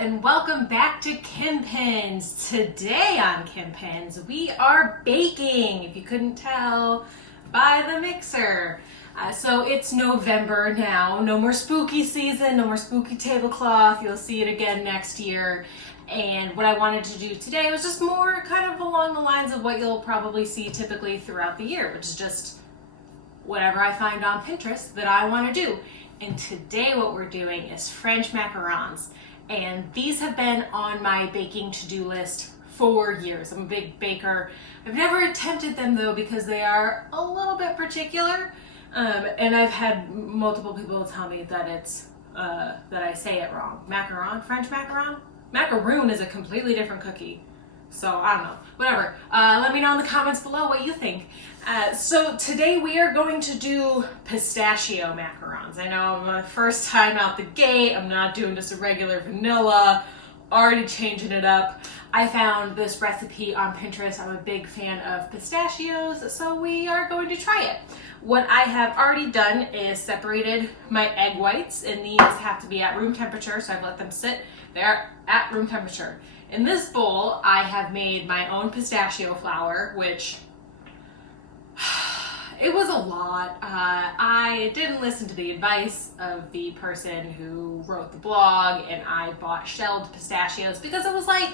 and welcome back to Kim Pins. Today on Kim Pins, we are baking, if you couldn't tell by the mixer. So it's November now, no more spooky season, no more spooky tablecloth. You'll see it again next year. And what I wanted to do today was just more kind of along the lines of what you'll probably see typically throughout the year, which is just whatever I find on Pinterest that I want to do. And today what we're doing is French macarons. And these have been on my baking to-do list for years. I'm a big baker. I've never attempted them though because they are a little bit particular. And I've had multiple people tell me that it's that I say it wrong. Macaron, French macaron? Macaroon is a completely different cookie. So I don't know, whatever. Let me know in the comments below what you think. So today we are going to do pistachio macarons. I know my first time out the gate, I'm not doing just a regular vanilla, already changing it up. I found this recipe on Pinterest. I'm a big fan of pistachios, so we are going to try it. What I have already done is separated my egg whites, and these have to be at room temperature, so I've let them sit there at room temperature. In this bowl, I have made my own pistachio flour, which it was a lot. I didn't listen to the advice of the person who wrote the blog, and I bought shelled pistachios because it was like,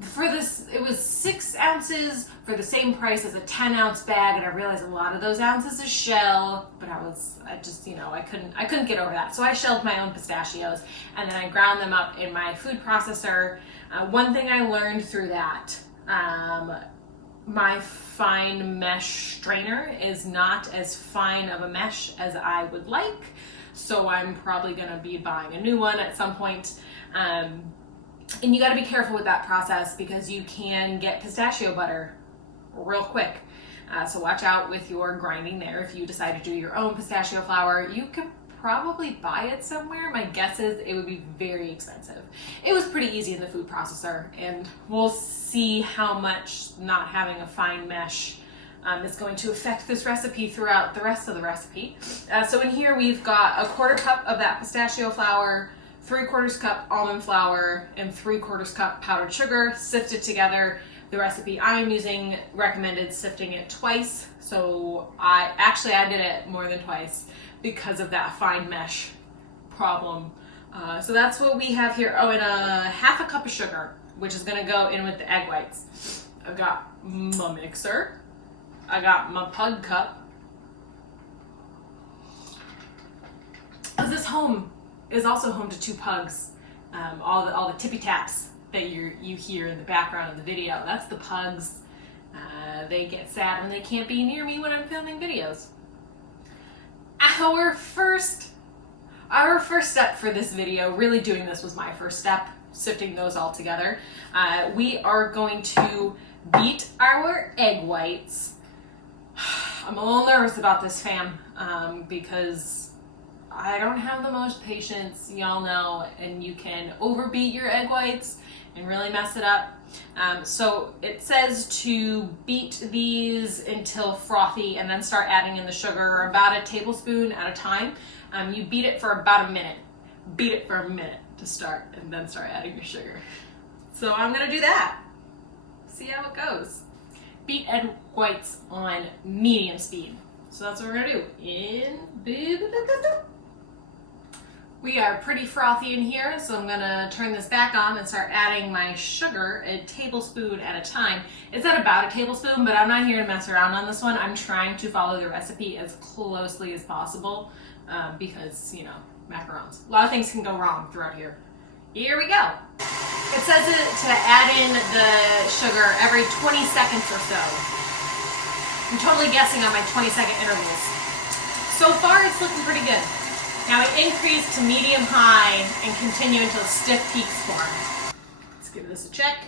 it was 6 ounces for the same price as a 10-ounce bag, and I realized a lot of those ounces is shell, but I couldn't get over that. So I shelled my own pistachios, and then I ground them up in my food processor. One thing I learned through that, my fine mesh strainer is not as fine of a mesh as I would like, so I'm probably gonna be buying a new one at some point. And you got to be careful with that process because you can get pistachio butter real quick. So watch out with your grinding there. If you decide to do your own pistachio flour, you can probably buy it somewhere. My guess is it would be very expensive. It was pretty easy in the food processor, and we'll see how much not having a fine mesh is going to affect this recipe throughout the rest of the recipe. So in here we've got a 1/4 cup of that pistachio flour, 3/4 cup almond flour, and 3/4 cup powdered sugar, sifted together. The recipe I'm using recommended sifting it twice, so I did it more than twice because of that fine mesh problem. So that's what we have here. Oh, and a 1/2 cup of sugar, which is gonna go in with the egg whites. I've got my mixer, I got my pug cup. This home is also home to 2 pugs. All the tippy taps that you hear in the background of the video, that's the pugs. They get sad when they can't be near me when I'm filming videos. Our first step for this video, really doing this was my first step, sifting those all together. We are going to beat our egg whites. I'm a little nervous about this, fam, because I don't have the most patience, y'all know, and you can overbeat your egg whites and really mess it up. So it says to beat these until frothy and then start adding in the sugar about a tablespoon at a time. You beat it for about a minute. Beat it for a minute to start and then start adding your sugar. So I'm gonna do that. See how it goes. Beat egg whites on medium speed. So that's what we're gonna do. We are pretty frothy in here, so I'm gonna turn this back on and start adding my sugar a tablespoon at a time. It's at about a tablespoon, but I'm not here to mess around on this one. I'm trying to follow the recipe as closely as possible because, you know, macarons. A lot of things can go wrong throughout here. Here we go. It says to add in the sugar every 20 seconds or so. I'm totally guessing on my 20-second intervals. So far, it's looking pretty good. Now we increase to medium-high and continue until stiff peaks form. Let's give this a check.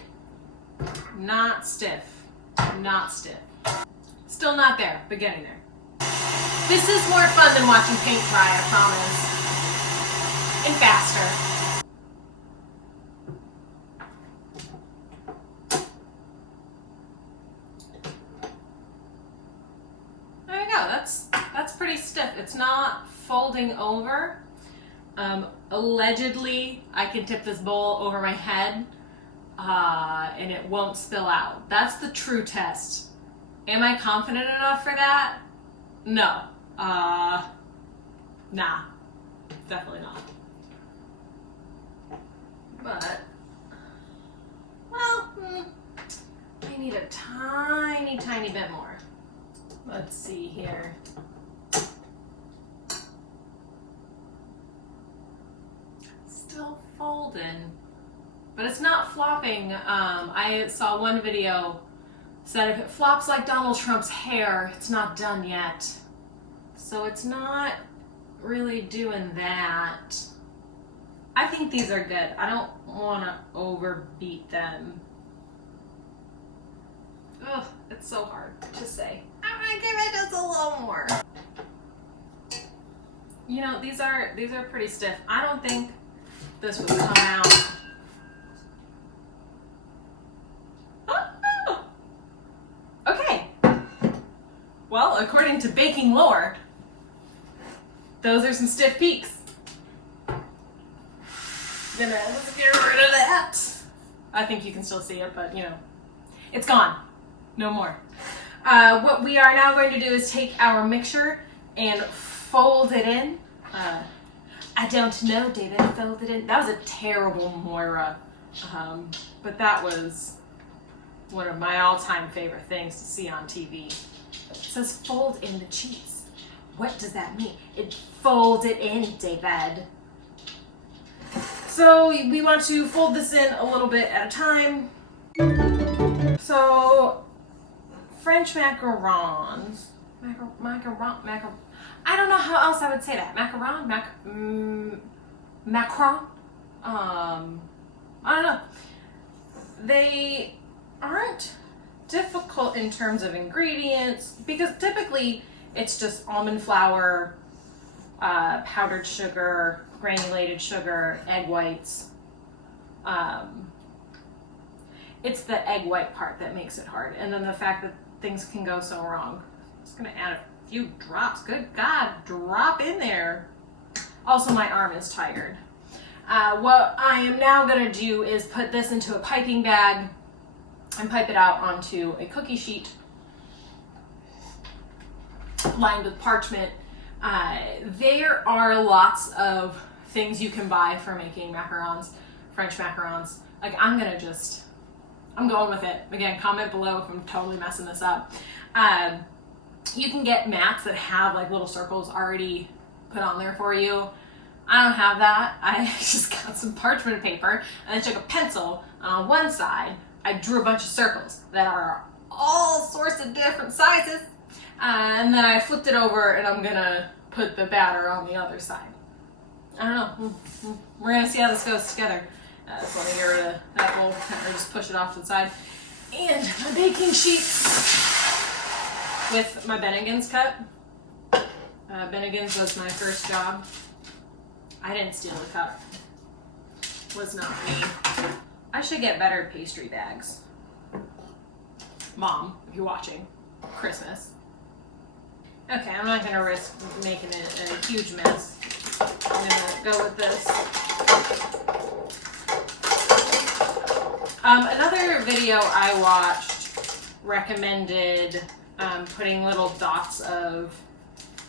Not stiff. Not stiff. Still not there, but getting there. This is more fun than watching paint dry, I promise. And faster. There we go. That's pretty stiff. It's not folding over, Allegedly, I can tip this bowl over my head and it won't spill out. That's the true test. Am I confident enough for that? No. Nah. Definitely not. But, well, I need a tiny bit more. Let's see here. Still folding, but it's not flopping. I saw one video said if it flops like Donald Trump's hair, it's not done yet. So it's not really doing that. I think these are good. I don't want to overbeat them. Ugh, it's so hard to say. I'm gonna give it just a little more. You know, these are pretty stiff. I don't think this would come out. Okay. Well, according to baking lore, those are some stiff peaks. Gonna get rid of that. I think you can still see it, but you know, it's gone. No more. What we are now going to do is take our mixture and fold it in. I don't know, David, fold it in. That was a terrible Moira, but that was one of my all-time favorite things to see on TV. It says fold in the cheese. What does that mean? It fold it in, David. So we want to fold this in a little bit at a time. So French macarons, macaron. I don't know how else I would say that. Macaron, Macaron. I don't know. They aren't difficult in terms of ingredients because typically it's just almond flour, powdered sugar, granulated sugar, egg whites. It's the egg white part that makes it hard, and then the fact that things can go so wrong. I'm just gonna add a few drops. Good God, drop in there. Also, my arm is tired. What I am now gonna do is put this into a piping bag and pipe it out onto a cookie sheet lined with parchment. There are lots of things you can buy for making macarons, French macarons. Like, I'm going with it. Again, comment below if I'm totally messing this up. You can get mats that have like little circles already put on there for you. I don't have that. I just got some parchment paper and I took a pencil, and on one side I drew a bunch of circles that are all sorts of different sizes, and then I flipped it over and I'm gonna put the batter on the other side. I don't know. We're gonna see how this goes together. Just want to get rid of that little, or just push it off to the side. And my baking sheet with my Bennigan's cup. Bennigan's was my first job. I didn't steal the cup. Was not me. I should get better pastry bags. Mom, if you're watching, Christmas. Okay, I'm not gonna risk making it a huge mess. I'm gonna go with this. Another video I watched recommended putting little dots of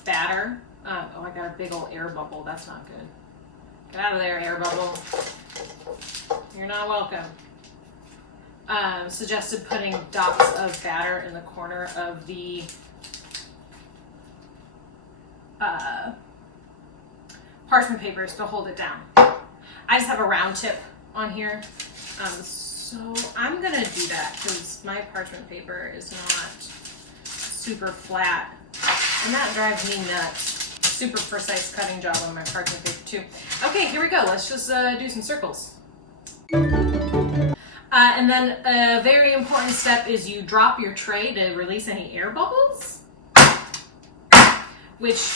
batter. Oh, I got a big old air bubble. That's not good. Get out of there, air bubble. You're not welcome. Suggested putting dots of batter in the corner of the parchment papers to hold it down. I just have a round tip on here. So I'm gonna do that because my parchment paper is not super flat, and that drives me nuts. Super precise cutting job on my parchment paper too. Okay, here we go. Let's just do some circles. And then a very important step is you drop your tray to release any air bubbles, which,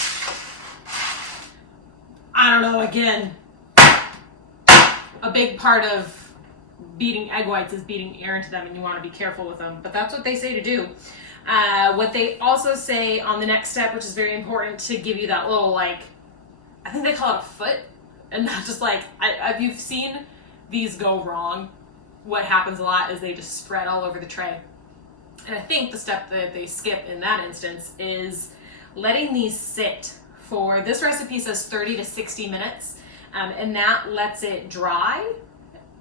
I don't know, again, a big part of beating egg whites is beating air into them, and you want to be careful with them, but that's what they say to do. What they also say on the next step, which is very important, to give you that little, like, I think they call it a foot and not just like, if you've seen these go wrong, what happens a lot is they just spread all over the tray. And I think the step that they skip in that instance is letting these sit for, this recipe says 30 to 60 minutes, and that lets it dry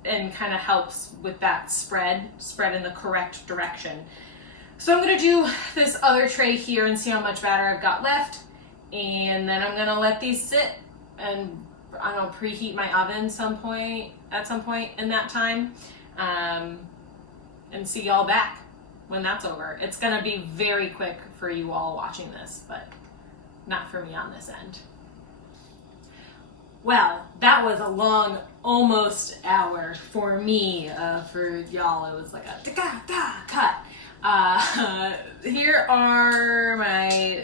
and kind of helps with that spread in the correct direction. So I'm gonna do this other tray here and see how much batter I've got left, and then I'm gonna let these sit and, I don't know, preheat my oven at some point in that time, and see y'all back when that's over. It's gonna be very quick for you all watching this, but not for me on this end. Well, that was a long, almost hour for me. For y'all, it was like a da-da-da cut. Here are my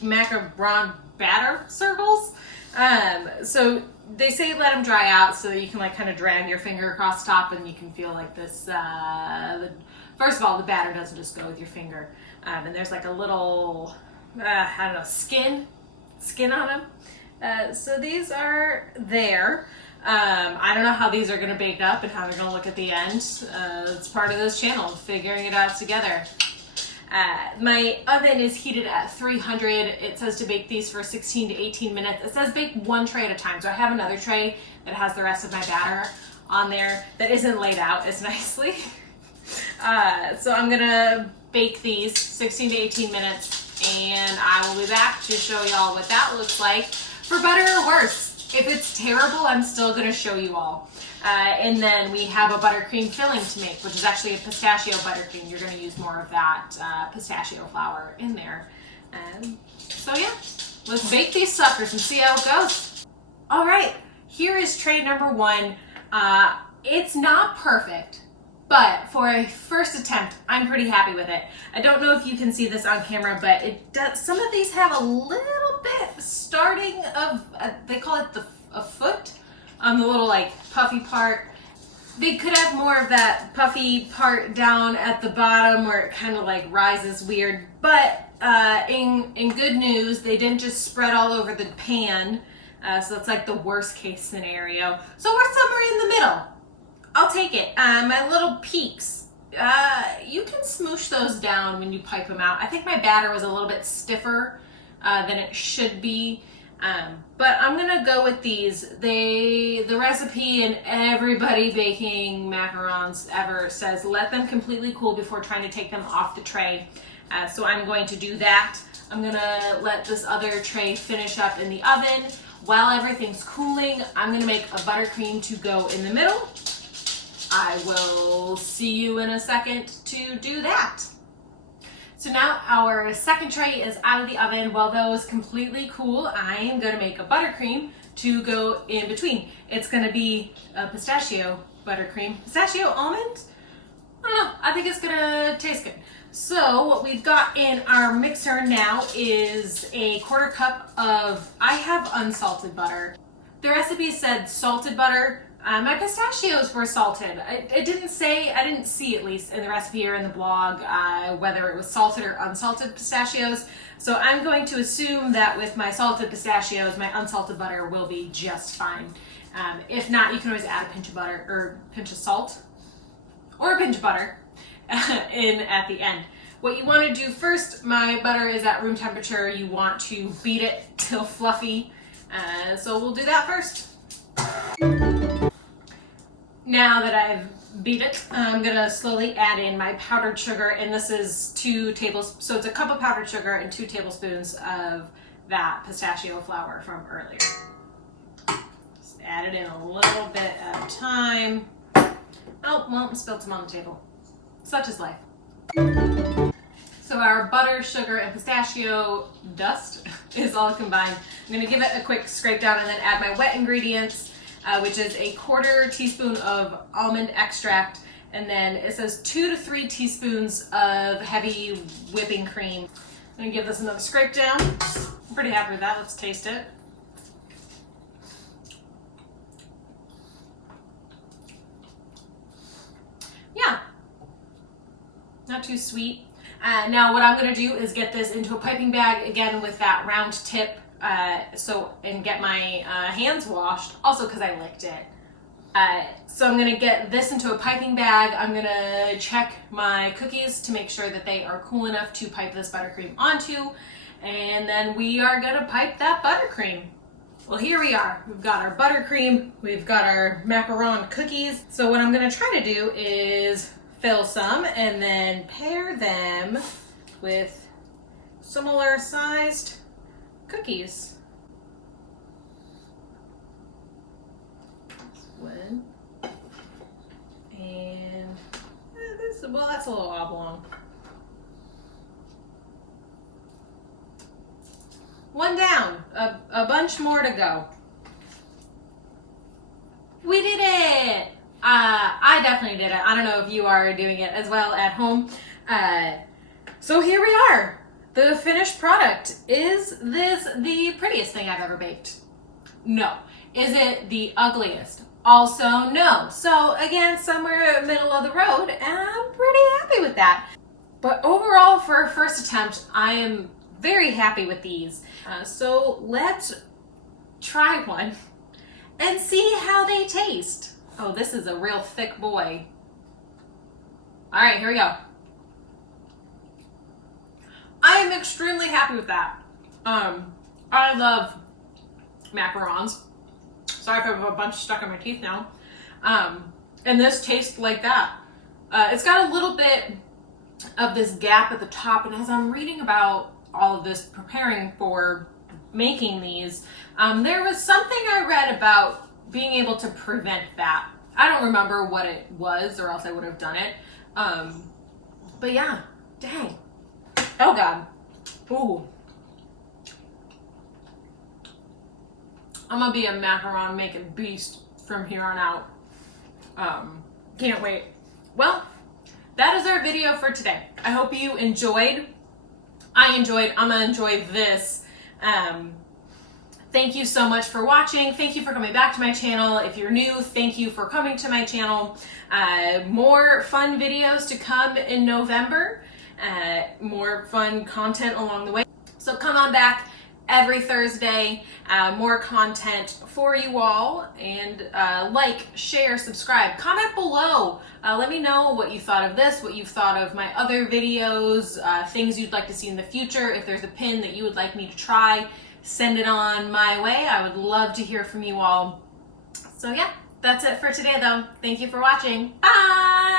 macaron batter circles. So they say let them dry out so that you can like kind of drag your finger across the top and you can feel like this, first of all, the batter doesn't just go with your finger. And there's like a little, I don't know, skin on them. So these are there. I don't know how these are going to bake up and how they're going to look at the end. It's part of this channel, figuring it out together. My oven is heated at 300. It says to bake these for 16 to 18 minutes. It says bake one tray at a time. So I have another tray that has the rest of my batter on there that isn't laid out as nicely. So I'm going to bake these 16 to 18 minutes, and I will be back to show y'all what that looks like, for better or worse. If it's terrible, I'm still going to show you all. And then we have a buttercream filling to make, which is actually a pistachio buttercream. You're going to use more of that pistachio flour in there. So yeah, let's bake these suckers and see how it goes. All right, here is tray number one. It's not perfect, but for a first attempt, I'm pretty happy with it. I don't know if you can see this on camera, but it does. Some of these have a little bit starting of, they call it a foot, on the little like puffy part. They could have more of that puffy part down at the bottom where it kind of like rises weird. But in good news, they didn't just spread all over the pan. So that's like the worst case scenario. So we're somewhere in the middle. I'll take it. My little peaks, you can smoosh those down when you pipe them out. I think my batter was a little bit stiffer than it should be. But I'm gonna go with these. The recipe and everybody baking macarons ever says let them completely cool before trying to take them off the tray. So I'm going to do that. I'm gonna let this other tray finish up in the oven. While everything's cooling, I'm gonna make a buttercream to go in the middle. I will see you in a second to do that. So now our second tray is out of the oven. While those completely cool, I am going to make a buttercream to go in between. It's going to be a pistachio buttercream. Pistachio almond? I don't know. I think it's going to taste good. So what we've got in our mixer now is a 1/4 cup of, I have unsalted butter. The recipe said salted butter. My pistachios were salted. It didn't say, I didn't see at least in the recipe or in the blog whether it was salted or unsalted pistachios. So I'm going to assume that with my salted pistachios, my unsalted butter will be just fine. If not, you can always add a pinch of butter or pinch of salt or a pinch of butter in at the end. What you want to do first, my butter is at room temperature. You want to beat it till fluffy. So we'll do that first. Now that I've beat it, I'm gonna slowly add in my powdered sugar, and this is 2 tablespoons, so it's a cup of powdered sugar and 2 tablespoons of that pistachio flour from earlier. Just add it in a little bit at a time. Oh, well, spilled some on the table. Such is life. So our butter, sugar, and pistachio dust is all combined. I'm gonna give it a quick scrape down and then add my wet ingredients, which is a 1/4 teaspoon of almond extract, and then it says 2 to 3 teaspoons of heavy whipping cream. I'm gonna give this another scrape down. I'm pretty happy with that. Let's taste it. Yeah, not too sweet. Now what I'm gonna do is get this into a piping bag, again with that round tip and get my hands washed, also because I licked it. So I'm gonna get this into a piping bag. I'm gonna check my cookies to make sure that they are cool enough to pipe this buttercream onto, and then we are gonna pipe that buttercream. Well, here we are. We've got our buttercream, we've got our macaron cookies. So what I'm gonna try to do is fill some and then pair them with similar sized cookies. One. And well, that's a little oblong. One down, a bunch more to go. We did it! I definitely did it. I don't know if you are doing it as well at home. So here we are. The finished product. Is this the prettiest thing I've ever baked? No. Is it the ugliest? Also no. So again, somewhere middle of the road, and I'm pretty happy with that. But overall, for a first attempt, I am very happy with these. So let's try one and see how they taste. Oh, this is a real thick boy. All right, here we go. I am extremely happy with that. I love macarons. Sorry if I have a bunch stuck in my teeth now. And this tastes like that. It's got a little bit of this gap at the top, and as I'm reading about all of this preparing for making these, there was something I read about being able to prevent that. I don't remember what it was, or else I would have done it. But yeah, dang. Oh God. Ooh. I'm gonna be a macaron making beast from here on out. Can't wait. Well, that is our video for today. I hope you enjoyed. I enjoyed. I'm gonna enjoy this. Thank you so much for watching. Thank you for coming back to my channel. If you're new, thank you for coming to my channel. More fun videos to come in November. More fun content along the way. So come on back every Thursday. More content for you all. And like, share, subscribe. Comment below. Let me know what you thought of this, what you thought of my other videos, things you'd like to see in the future. If there's a pin that you would like me to try, send it on my way. I would love to hear from you all. So yeah, that's it for today though. Thank you for watching. Bye!